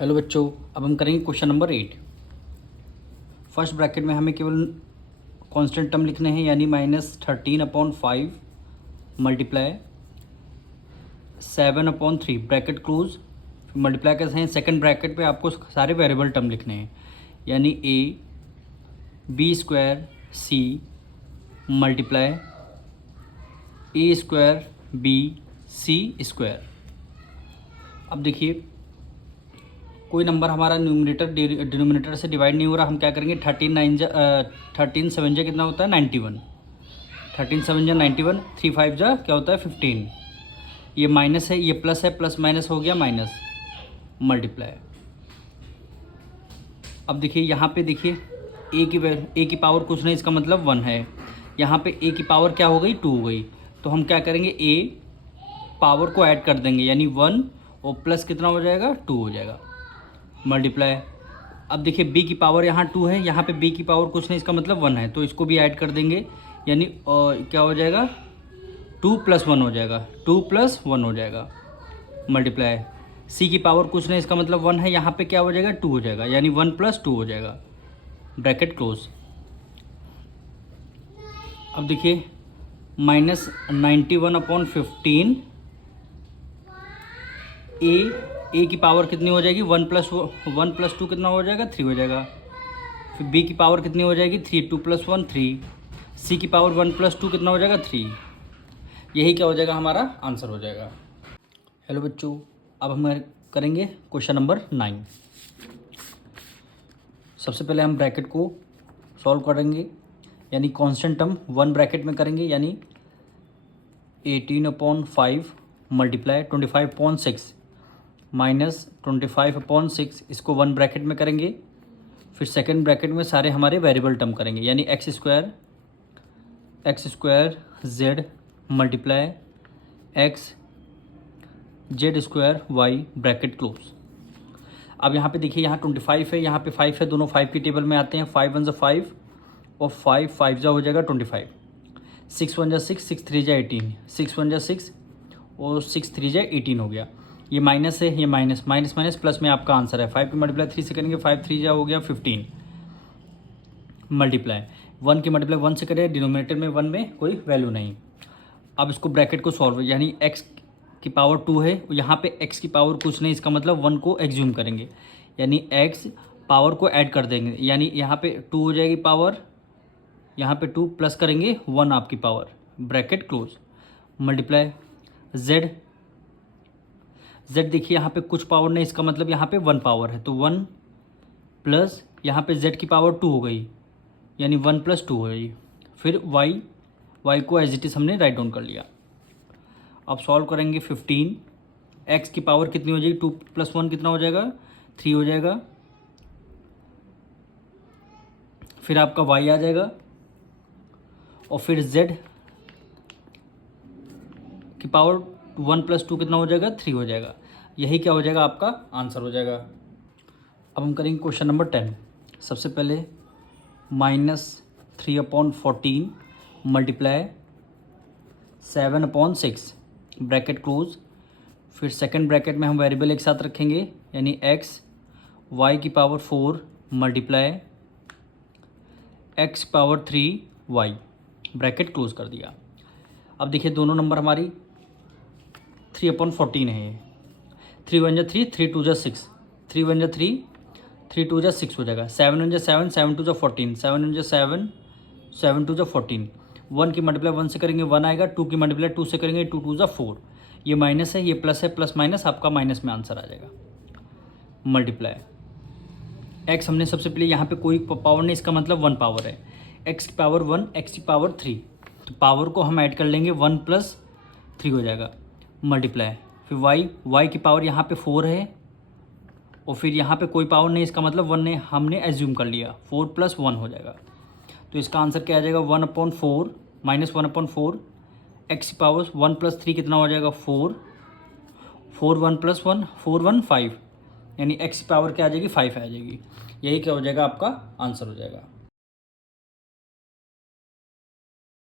Hello बच्चों, अब हम करेंगे क्वेश्चन नंबर 8। फर्स्ट ब्रैकेट में हमें केवल कांस्टेंट टर्म लिखने हैं, यानी -13/5 मल्टीप्लाई 7/3 ब्रैकेट क्लोज। मल्टीप्लाई कैसे हैं, सेकंड ब्रैकेट पे आपको सारे वेरिएबल टर्म लिखने हैं, यानी ab² मल्टीप्लाई a²bc²। अब देखिए, कोई नंबर हमारा न्यूमरेटर डिनोमिनेटर से डिवाइड नहीं हो रहा, हम क्या करेंगे, 13 7 जा कितना होता है 91, 13 7 जा 91, 3 5 जा क्या होता है 15। ये माइनस है, ये प्लस है, प्लस माइनस हो गया माइनस, मल्टीप्लाई। अब देखिए यहाँ पे देखिए ए की पावर कुछ नहीं, इसका मतलब 1 है। यहाँ पे ए की पावर क्या हो गई 2 हो गई, तो हम क्या करेंगे ए पावर को ऐड कर देंगे, यानी 1 और प्लस कितना हो जाएगा 2 हो जाएगा, मल्टीप्लाई। अब देखिए बी की पावर यहाँ 2 है, यहाँ पे बी की पावर कुछ नहीं, इसका मतलब 1 है, तो इसको भी ऐड कर देंगे, यानी क्या हो जाएगा 2 + 1 हो जाएगा, 2 + 1 हो जाएगा, मल्टीप्लाई। सी की पावर कुछ नहीं, इसका मतलब 1 है, यहाँ पे क्या हो जाएगा 2 हो जाएगा, यानी 1 + 2 हो जाएगा, ब्रैकेट क्लोज। अब देखिए -91/15 ए की पावर कितनी हो जाएगी 1 + 2 कितना हो जाएगा 3 हो जाएगा। फिर बी की पावर कितनी हो जाएगी 3, 2 + 1 3। सी की पावर 1 + 2 कितना हो जाएगा 3। यही क्या हो जाएगा, हमारा आंसर हो जाएगा। हेलो बच्चों, अब हम करेंगे क्वेश्चन नंबर 9। सबसे पहले हम ब्रैकेट को सॉल्व करेंगे, यानी कांस्टेंट टर्म 1 ब्रैकेट में करेंगे, यानी 18/5 मल्टीप्लाई 25/6 -25/6, इसको 1 ब्रैकेट में करेंगे। फिर सेकंड ब्रैकेट में सारे हमारे वेरिएबल टर्म करेंगे, यानी x² z multiply x z² y bracket close. अब यहाँ पे देखिए, यहाँ 25 है, यहाँ पे 5 है, दोनों 5 की टेबल में आते हैं। 5 1 = 5 और 5 5 जा हो जाएगा 25, 6 1 = 6, 6 3 = 18, 6 1 = 6 और 6 3 = 18 हो गया। ये माइनस है, ये माइनस माइनस माइनस प्लस में आपका आंसर है। 5 की मल्टीप्लाई 3 से करेंगे, 5 3 जा हो गया 15, मल्टीप्लाई 1 की मल्टीप्लाई 1 से करें, डिनोमिनेटर में 1 में कोई वैल्यू नहीं। अब इसको ब्रैकेट को सॉल्व, यानी x की पावर 2 है, यहाँ पे x की पावर कुछ नहीं, इसका मतलब 1 को एग्ज्यूम करेंगे, यानी x पावर को ऐड कर देंगे, यानी यहाँ पे 2 हो जाएगी पावर, यहाँ पे 2 प्लस करेंगे 1 आपकी power, bracket close, multiply z देखिए यहाँ पे कुछ पावर नहीं, इसका मतलब यहाँ पे 1 पावर है, तो 1 प्लस यहाँ पे z की पावर 2 हो गई, यानी 1 + 2 हो गई। फिर y को एज इट इज़ हमने राइट डाउन कर लिया। अब सॉल्व करेंगे 15, x की पावर कितनी हो जाएगी 2 + 1 कितना हो जाएगा 3 हो जाएगा। फिर आपका y आ जाएगा, और फिर z की पावर 1 + 2 कितना हो जाएगा 3 हो जाएगा। यही क्या हो जाएगा, आपका आंसर हो जाएगा। अब हम करेंगे क्वेश्चन नंबर 10। सबसे पहले -3/14 मल्टीप्लाई 7/6 ब्रैकेट क्लोज। फिर सेकंड ब्रैकेट में हम वेरिएबल एक साथ रखेंगे, यानी x y की power 4 multiply x power 3 y bracket close कर दिया। अब देखिए दोनों नंबर हमारी 3/14 है, 3 1 = 3, 3 2 = 6, 3 1 = 3, 3 2 = 6 हो जाएगा। 7 1 = 7, 7 2 = 14, 7 1 = 7, 7 2 = 14। 1 की मल्टीप्लाई 1 से करेंगे 1 आएगा, 2 की मल्टीप्लाई 2 से करेंगे 2 2 = 4। ये माइनस है, ये प्लस है, प्लस माइनस आपका माइनस में आंसर आ जाएगा, मल्टीप्लाई। x हमने सबसे पहले यहाँ पे कोई पावर नहीं, इसका मतलब 1 पावर है, x की पावर 1 x की पावर 3, तो पावर को हम ऐड कर लेंगे, 1 + 3 हो जाएगा, मल्टीप्लाई। फिर y की पावर यहाँ पे 4 है, और फिर यहाँ पे कोई पावर नहीं, इसका मतलब 1 ने हमने एज्यूम कर लिया, 4 + 1 हो जाएगा। तो इसका आंसर क्या आ जाएगा 1/4 -1/4, x की पावर 1 + 3 कितना हो जाएगा 4, 4 1 + 1 4 1 5, यानी x की पावर क्या आ जाएगी 5 आ जाएगी। यही क्या हो जाएगा, आपका आंसर हो जाएगा।